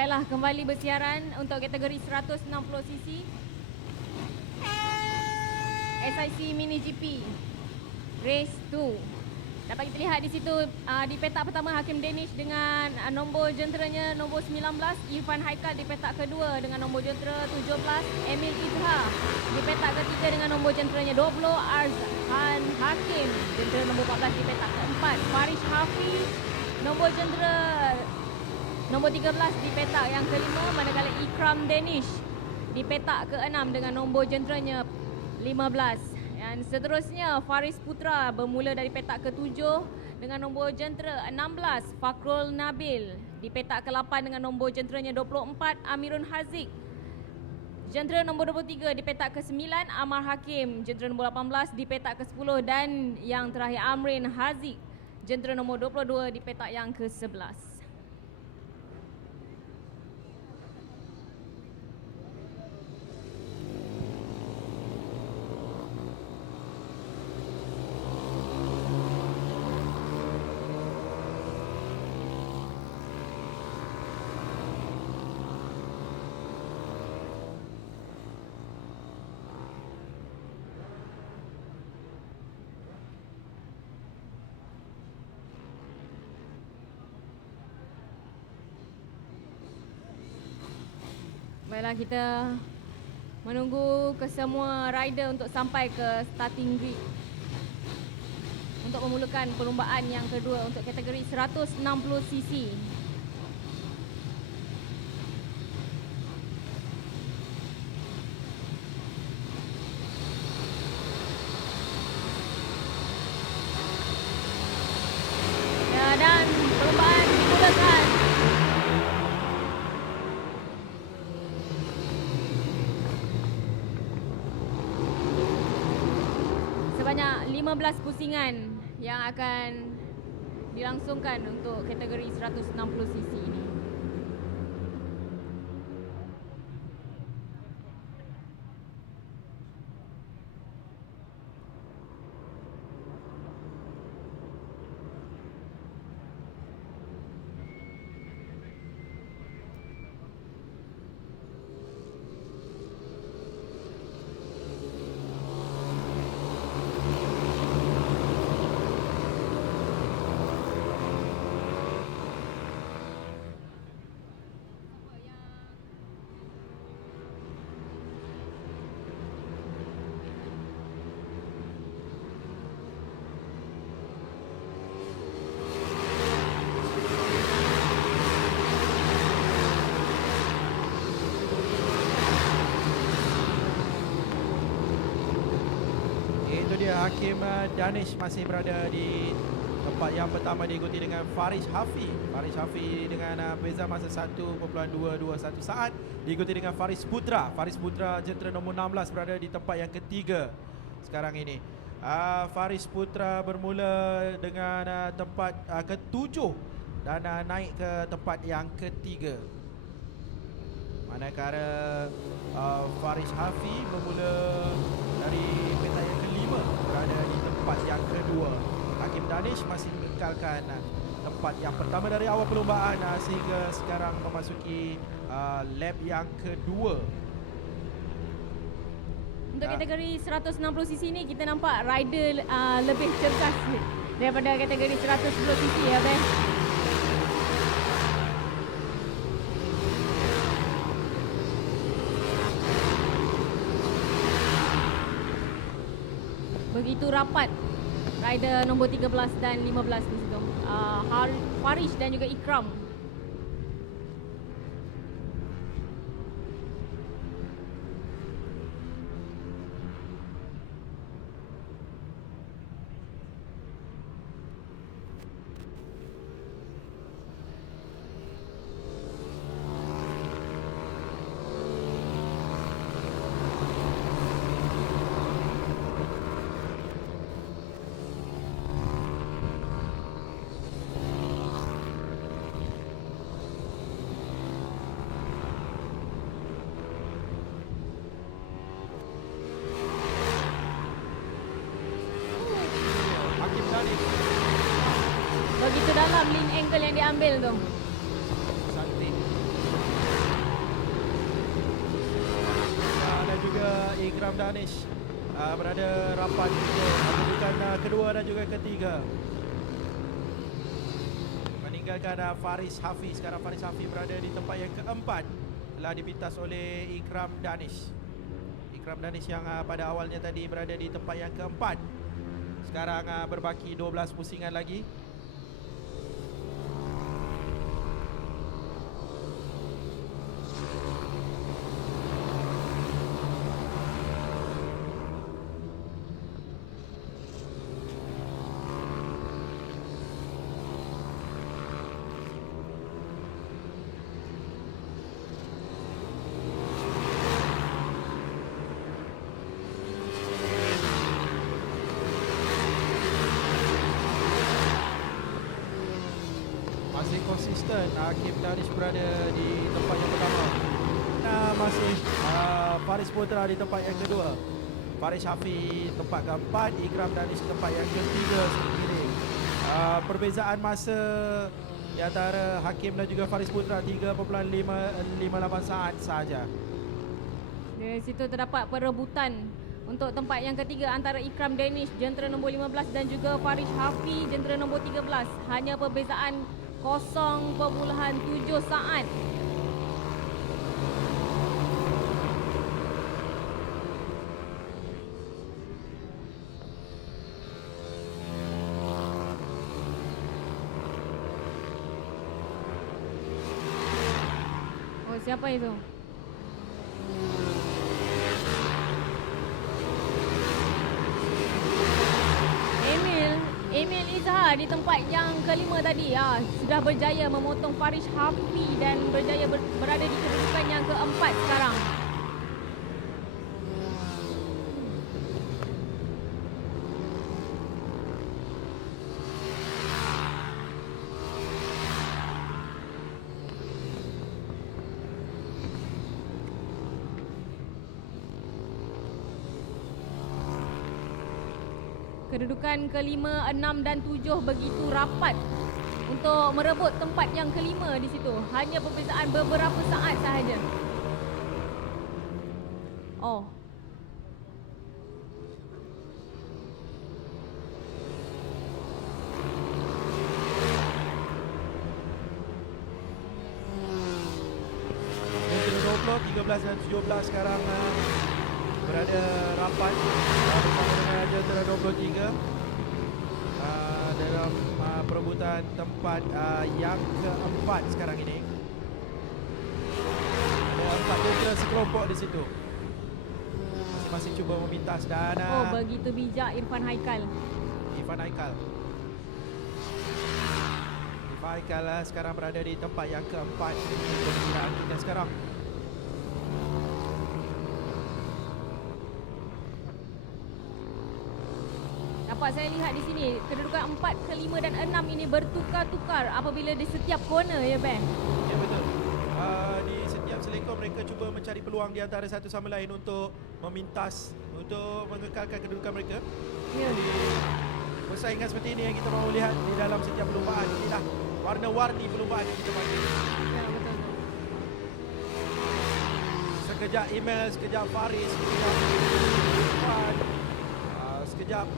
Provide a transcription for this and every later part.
Baiklah, kembali bersiaran untuk kategori 160cc SIC Mini GP Race 2. Dapat kita lihat di situ di petak pertama Hakim Danish dengan nombor jenteranya nombor 19, Irfan Haikal di petak kedua dengan nombor jentera 17, Emil Izhar di petak ketiga dengan nombor jenteranya 20, Arzhan Hakim jentera nombor 14 di petak keempat, Farish Hafi nombor jentera nombor 13 di petak yang kelima, manakala Ikram Danish di petak keenam dengan nombor jenteranya 15. Dan seterusnya Faris Putra bermula dari petak ke-7 dengan nombor jentera 16, Fakrul Nabil di petak ke-8 dengan nombor jenteranya 24, Amirun Haziq. Jentera nombor 23 di petak ke-9, Amar Hakim, jentera nombor 18 di petak ke-10 dan yang terakhir Amrin Haziq, jentera nombor 22 di petak yang ke-11. Baiklah, kita menunggu kesemua rider untuk sampai ke starting grid untuk memulakan perlumbaan yang kedua untuk kategori 160cc. Ya, dan perlumbaan dimulakan. Sebanyak 15 pusingan yang akan dilangsungkan untuk kategori 160cc ini. Hakim Danish masih berada di tempat yang pertama, diikuti dengan Farish Hafi. Farish Hafi dengan beza masa 1.221 saat, diikuti dengan Faris Putra. Faris Putra jentera nombor 16 berada di tempat yang ketiga sekarang ini. Faris Putra bermula dengan tempat ke-7 dan naik ke tempat yang ketiga. Manakala Faris Hafi bermula dari petak yang kelima berada di tempat yang kedua. Hakim Danish masih mengekalkan tempat yang pertama dari awal perlumbaan sehingga sekarang memasuki lap yang kedua. Untuk kategori 160cc ni kita nampak rider lebih cergas daripada kategori 110cc ya Ben. Begitu rapat rider nombor 13 dan 15 di situ. Farish dan juga Ikram. Begitu dalam lean angle yang diambil tu. Cantik. Ikram Danish berada rapat untuk kedudukan kedua dan juga ketiga. Meninggalkan Faris Hafi. Sekarang Faris Hafi berada di tempat yang keempat, telah dipintas oleh Ikram Danish. Ikram Danish yang pada awalnya tadi berada di tempat yang keempat, sekarang berbaki 12 pusingan lagi. Masih konsisten Hakim Danish berada di tempat yang pertama. Masih Faris Putra di tempat yang kedua. Faris Hafi tempat keempat, Ikram Danish tempat yang ketiga sekali. Perbezaan masa di antara Hakim dan juga Faris Putra 3.558 saat sahaja. Dari situ terdapat perebutan untuk tempat yang ketiga antara Ikram Danish, jentera nombor 15 dan juga Faris Hafi, jentera nombor 13. Hanya perbezaan 0.7 saat. Oh, siapa itu? Emil Izhar di tempat yang kelima tadi sudah berjaya memotong Faris Hafi dan berjaya berada di kedudukan yang keempat sekarang. Kedudukan kelima, 6 dan 7 begitu rapat untuk merebut tempat yang kelima di situ. Hanya perbezaan beberapa saat sahaja. Oh. Yang 13 dan 17 sekarang berada rapat bersama dengan jentera 23 dalam perebutan tempat yang keempat sekarang ini. Ada 4 jentera sekelompok di situ, masing-masing cuba memintas dan Begitu bijak Irfan Haikal. Irfan Haikal sekarang berada di tempat yang keempat untuk perkiraan kita sekarang. Dapat saya lihat di sini kedudukan 4, kelima dan 6 ini bertukar-tukar apabila di setiap corner, ya Ben? Ya, betul. Di setiap selektor mereka cuba mencari peluang di antara satu sama lain untuk memintas, untuk mengekalkan kedudukan mereka. Ya. Jadi persaingan seperti ini yang kita mahu lihat di dalam setiap perlumbaan. Inilah warna-warni perlumbaan yang kita mahu. Ya, betul. Sekejap Email, sekejap Faris, sekejap Irfan, sekejap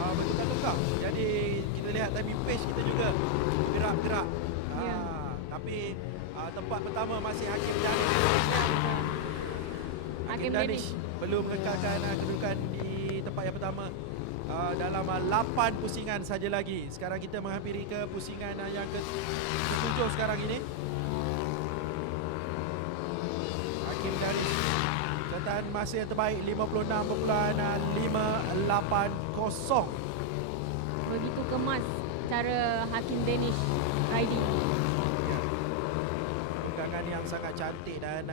bertukar-tukar. Jadi kita lihat timing pace kita juga gerak-gerak. Ya. Tapi tempat pertama masih Hakim Danish. Hakim Danish belum mengekalkan kedudukan di tempat yang pertama dalam 8 pusingan saja lagi. Sekarang kita menghampiri ke pusingan yang ke-7 sekarang ini. Hakim Danish catatan masa yang terbaik 56.580. Begitu kemas cara Hakim Danish riding. Tunggangan yang sangat cantik dan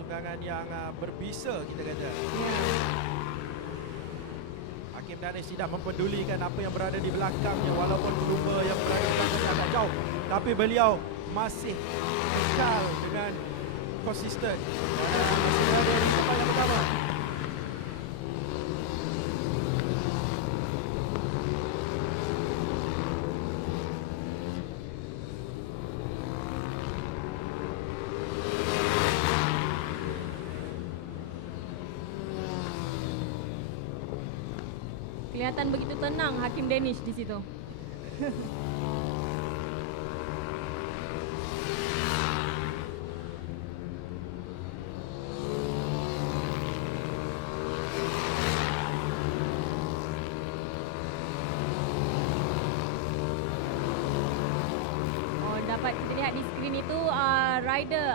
tunggangan yang berbisa, kita kata. Ya. Hakim Danish tidak mempedulikan apa yang berada di belakangnya, walaupun lumba yang berada di belakangnya agak jauh, tapi beliau masih kekal dengan konsisten dan masih berada di tempat yang pertama. Kelihatan begitu tenang Hakim Danish di situ. Oh, dapat kita lihat di skrin itu rider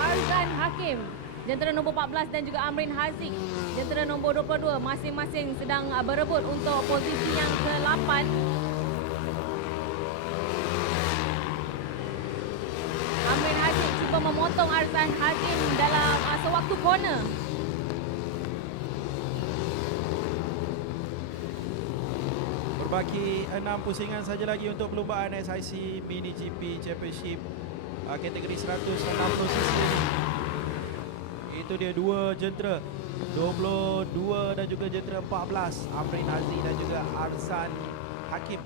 Arzan Hakim, jentera nombor 14 dan juga Amrin Haziq, jentera nombor 22 masing-masing sedang berebut untuk posisi yang ke-8. Amrin Haziq cuba memotong Arzan Hakim dalam sewaktu corner. Berbaki 6 pusingan saja lagi untuk perlumbaan SIC Mini GP Championship kategori 160cc. Itu dia dua jentera 22 dan juga jentera 14, Amrin Haziq dan juga Arzan Hakim.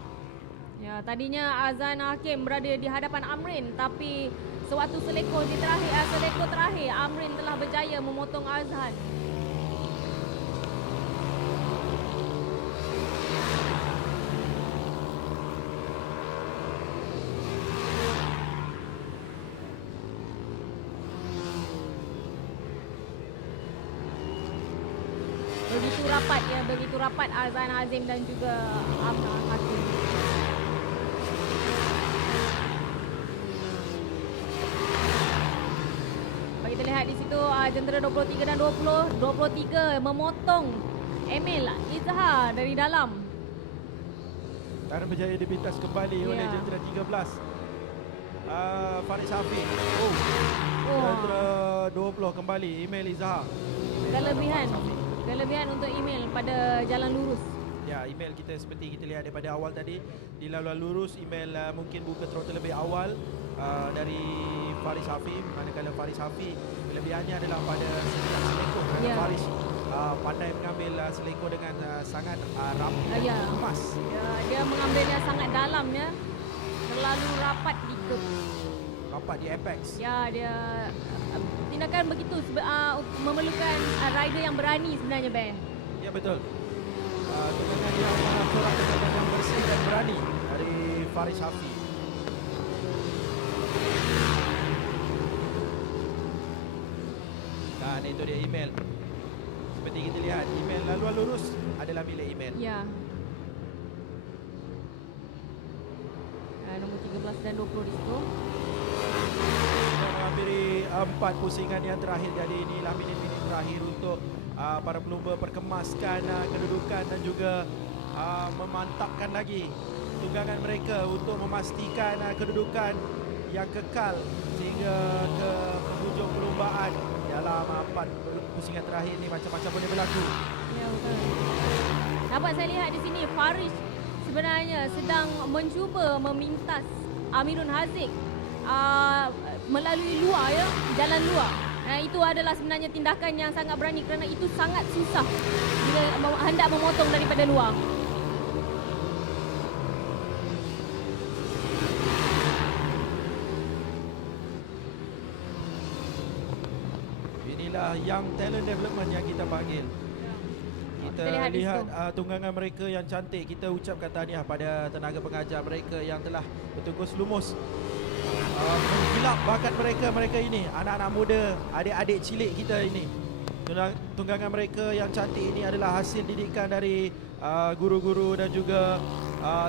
Ya, tadinya Arzan Hakim berada di hadapan Amrin, tapi sewaktu selekor terakhir Amrin telah berjaya memotong Arzan. Begitu rapat Arzan Hazim dan juga Amrin Hakim. Bagi kita lihat di situ jentera 23 dan 23 memotong Emil Izhar dari dalam. Dan berjaya dipintas kembali oleh jentera 13, Faris Hafiz. Jentera 20 kembali Emil Izhar. Kelebihan untuk Emil pada jalan lurus. Ya, Emil kita seperti kita lihat daripada awal tadi di laluan lurus, Emil mungkin buka throttle lebih awal dari Faris Hafiz, manakala Faris Hafiz kelebihannya adalah pada selekor. Faris pandai mengambil selekor dengan sangat rapi, emas. Dia mengambilnya sangat dalamnya, terlalu rapat di apex. Ya, dia tindakan begitu memerlukan rider yang berani sebenarnya, Ben. Ya, betul. Tentunya dia seorang tekanan yang bersih dan berani dari Faris Hafiz. Dan itu dia Emil. Seperti kita lihat, Emil laluan lurus adalah milik Emil. Ya. Nombor 13 dan 20 di situ. Menghampiri 4 pusingan yang terakhir. Jadi inilah minit-minit terakhir untuk para pelumba perkemaskan kedudukan dan juga memantapkan lagi tunggangan mereka untuk memastikan kedudukan yang kekal sehingga ke penghujung perlumbaan. Dalam 4 pusingan terakhir ni macam-macam boleh berlaku. Ya, betul. Dapat saya lihat di sini Faris sebenarnya sedang mencuba memintas Amirul Haziq melalui luar, jalan luar. Itu adalah sebenarnya tindakan yang sangat berani kerana itu sangat susah bila hendak memotong daripada luar. Inilah yang talent development yang kita panggil. Kita lihat tunggangan mereka yang cantik. Kita ucapkan tahniah pada tenaga pengajar mereka yang telah bertugas lumus menggilap bakat mereka ini, anak-anak muda, adik-adik cilik kita ini. Tunggangan mereka yang cantik ini adalah hasil didikan dari guru-guru dan juga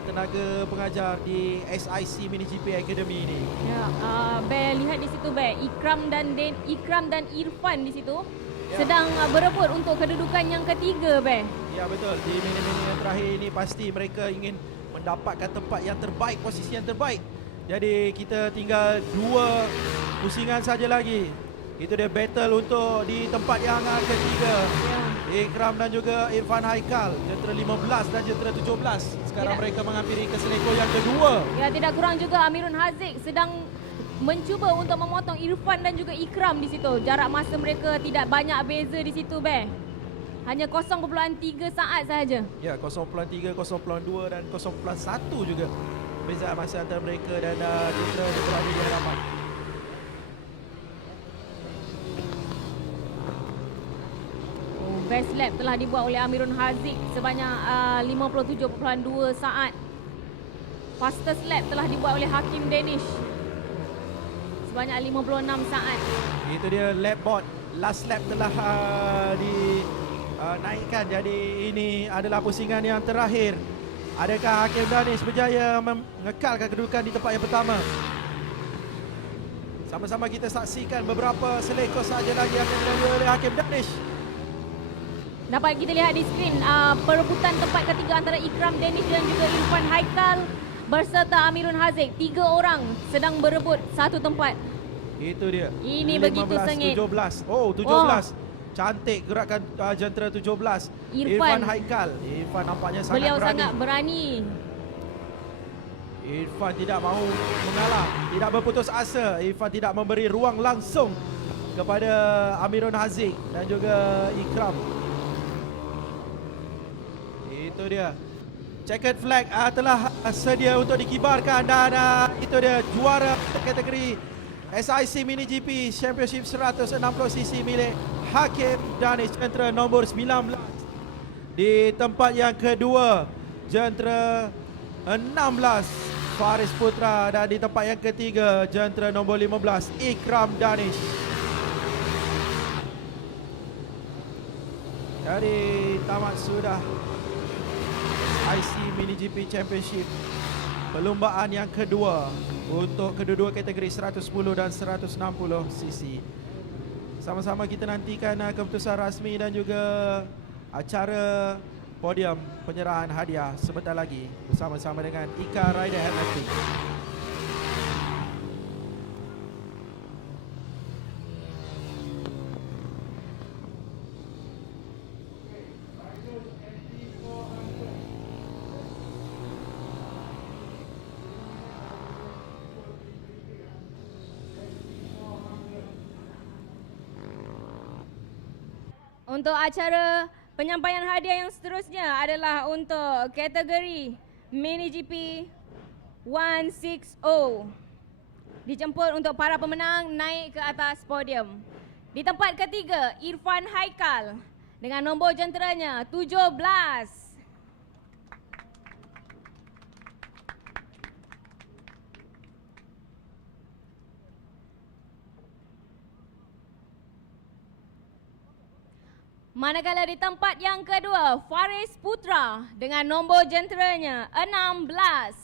tenaga pengajar di SIC Mini GP Academy ini. Ya, Bear lihat di situ, Bear. Ikram dan Irfan di situ sedang berebut untuk kedudukan yang ketiga, Bear. Ya, betul. Di minit-minit yang terakhir ini pasti mereka ingin mendapatkan tempat yang terbaik, posisi yang terbaik. Jadi kita tinggal 2 pusingan saja lagi. Itu dia battle untuk di tempat yang ketiga. Ikram dan juga Irfan Haikal, jentera 15 dan jentera 17. Sekarang mereka menghampiri ke selekor yang kedua. Ya, tidak kurang juga Amirul Haziq sedang mencuba untuk memotong Irfan dan juga Ikram di situ. Jarak masa mereka tidak banyak beza di situ, Bear. Hanya 0.3 saat sahaja. Ya, 0.3, 0.2 dan 0.1 juga beza masa antara mereka dan jentera yang berada di hadapan. Best lap telah dibuat oleh Amirul Haziq sebanyak 57.2 saat. Fastest lap telah dibuat oleh Hakim Danish sebanyak 56 saat. Itu dia lap board. Last lap telah dinaikkan. Jadi ini adalah pusingan yang terakhir. Adakah Hakim Danish berjaya mengekalkan kedudukan di tempat yang pertama? Sama-sama kita saksikan beberapa selekos saja lagi yang akan dilalui oleh Hakim Danish. Dapat kita lihat di skrin perebutan tempat ketiga antara Ikram Danish dan juga Irfan Haikal berserta Amirul Haziq. 3 orang sedang berebut satu tempat. Itu dia. Ini begitu sengit. 17. Oh, 17. Cantik gerakan jentera 17. Irfan Haikal. Irfan nampaknya sangat Beliau berani. sangat berani. Irfan tidak mahu mengalah, tidak berputus asa. Irfan tidak memberi ruang langsung kepada Amirul Haziq dan juga Ikram. Itu dia. Checkered flag telah sedia untuk dikibarkan dan itu dia juara kategori SIC Mini GP Championship 160cc milik Hakim Danish jentera nombor 19. Di tempat yang kedua jentera 16 Faris Putra dan di tempat yang ketiga jentera nombor 15 Ikram Danish. Jadi tamat sudah IC Mini GP Championship perlumbaan yang kedua untuk kedua-dua kategori 110 dan 160cc. Sama-sama kita nantikan keputusan rasmi dan juga acara podium penyerahan hadiah sebentar lagi bersama-sama dengan Ika Rider Hamilton. Untuk acara penyampaian hadiah yang seterusnya adalah untuk kategori Mini GP 160. Dijemput untuk para pemenang naik ke atas podium. Di tempat ketiga, Irfan Haikal dengan nombor jenteranya 17. Manakala di tempat yang kedua, Faris Putra dengan nombor jenteranya 16.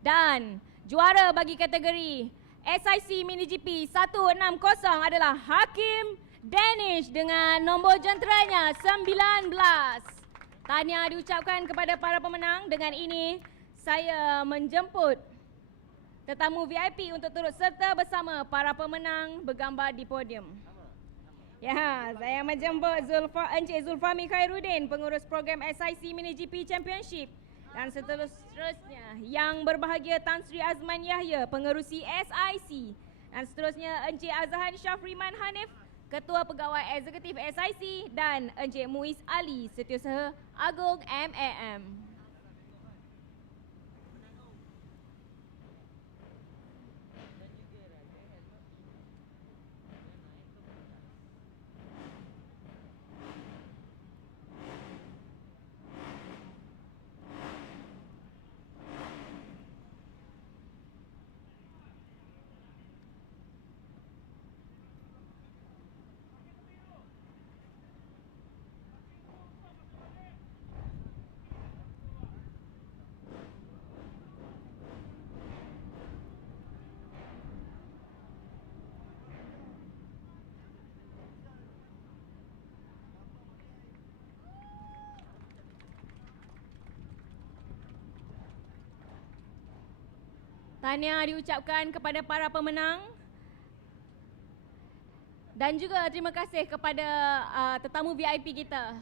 Dan juara bagi kategori SIC Mini GP 160 adalah Hakim Danish dengan nombor jenteranya 19. Tahniah diucapkan kepada para pemenang. Dengan ini saya menjemput tetamu VIP untuk turut serta bersama para pemenang bergambar di podium. Ya, saya menjemput Encik Zulfami Khairuddin, pengurus program SIC Mini GP Championship. Dan seterusnya yang berbahagia Tan Sri Azman Yahya, pengerusi SIC. Dan seterusnya Encik Azhan Syafriman Hanif, Ketua Pegawai Eksekutif SIC, dan Encik Muiz Ali, Setiausaha Agung MAM. Tahniah diucapkan kepada para pemenang dan juga terima kasih kepada tetamu VIP kita.